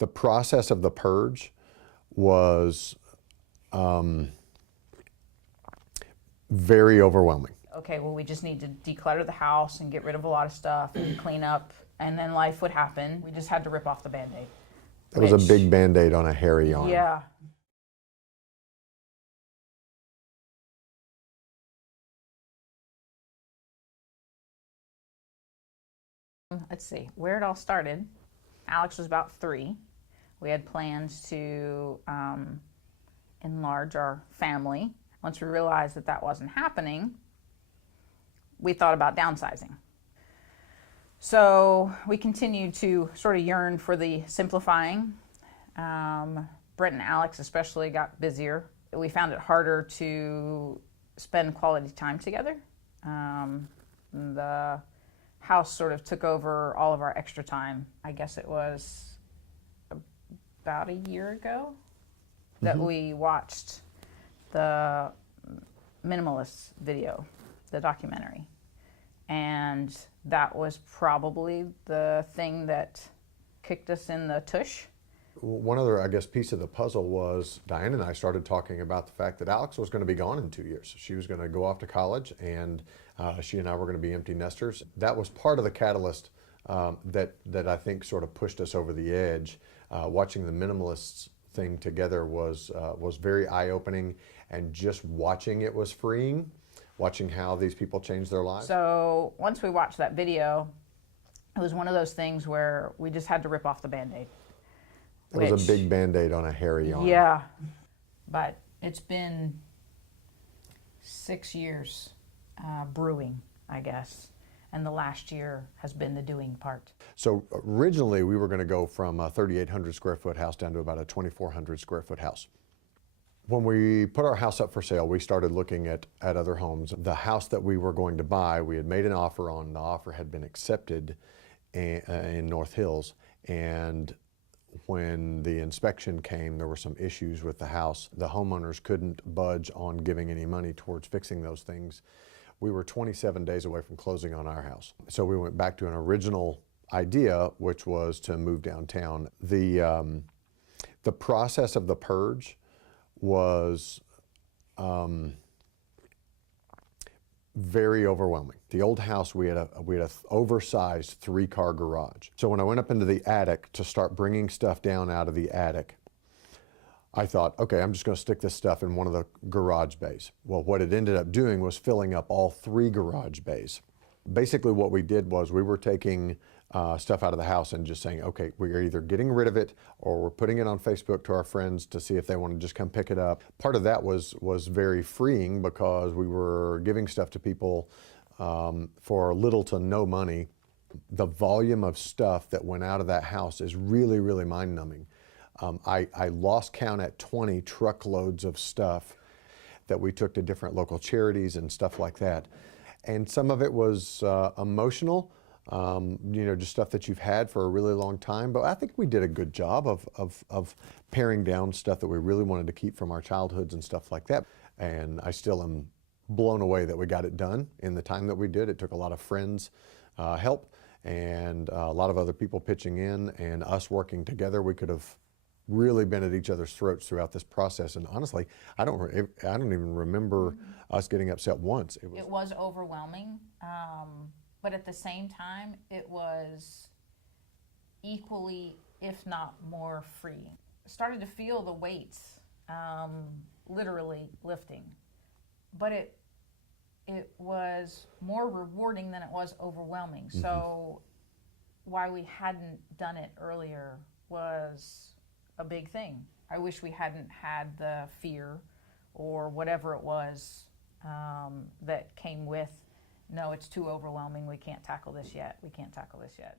The process of the purge was very overwhelming. Okay, well, we just need to declutter the house and get rid of a lot of stuff and clean up, and then life would happen. We just had to rip off the Band-Aid. That was a big Band-Aid on a hairy arm. Yeah. Let's see, where it all started. Alex was about 3. We had plans to enlarge our family. Once we realized that that wasn't happening, we thought about downsizing. So we continued to sort of yearn for the simplifying. Brent and Alex especially got busier. We found it harder to spend quality time together. The house sort of took over all of our extra time. I guess it was about a year ago that we watched the Minimalists video, the documentary. And that was probably the thing that kicked us in the tush. One other, I guess, piece of the puzzle was Diane and I started talking about the fact that Alex was going to be gone in 2 years. She was going to go off to college, and she and I were going to be empty nesters. That was part of the catalyst that I think sort of pushed us over the edge. Watching the Minimalists thing together was very eye-opening, and just watching it was freeing. Watching how these people change their lives. So once we watched that video, it was one of those things where we just had to rip off the Band-Aid. It was a big Band-Aid on a hairy arm. Yeah, but it's been 6 years brewing, I guess, and the last year has been the doing part. So originally we were going to go from a 3,800 square foot house down to about a 2,400 square foot house. When we put our house up for sale, we started looking at other homes. The house that we were going to buy, we had made an offer on. The offer had been accepted in North Hills, and when the inspection came, there were some issues with the house. The homeowners couldn't budge on giving any money towards fixing those things. We were 27 days away from closing on our house. So we went back to an original idea, which was to move downtown. The process of the purge was very overwhelming. The old house, we had a oversized 3-car garage. So when I went up into the attic to start bringing stuff down out of the attic, I thought, okay, I'm just going to stick this stuff in one of the garage bays. Well, what it ended up doing was filling up all 3 garage bays. Basically what we did was we were taking stuff out of the house and just saying, okay, we're either getting rid of it or we're putting it on Facebook to our friends to see if they want to just come pick it up. Part of that was very freeing because we were giving stuff to people for little to no money. The volume of stuff that went out of that house is really, really mind-numbing. I lost count at 20 truckloads of stuff that we took to different local charities and stuff like that. And some of it was emotional, you know, just stuff that you've had for a really long time. But I think we did a good job of paring down stuff that we really wanted to keep from our childhoods and stuff like that. And I still am blown away that we got it done in the time that we did. It took a lot of friends' help and a lot of other people pitching in and us working together. We could have really been at each other's throats throughout this process, and honestly, I don't even remember us getting upset once. It was overwhelming, but at the same time, it was equally, if not more, freeing. Started to feel the weights literally lifting, but it was more rewarding than it was overwhelming. So why we hadn't done it earlier was a big thing. I wish we hadn't had the fear or whatever it was that came with, no, it's too overwhelming, we can't tackle this yet, we can't tackle this yet.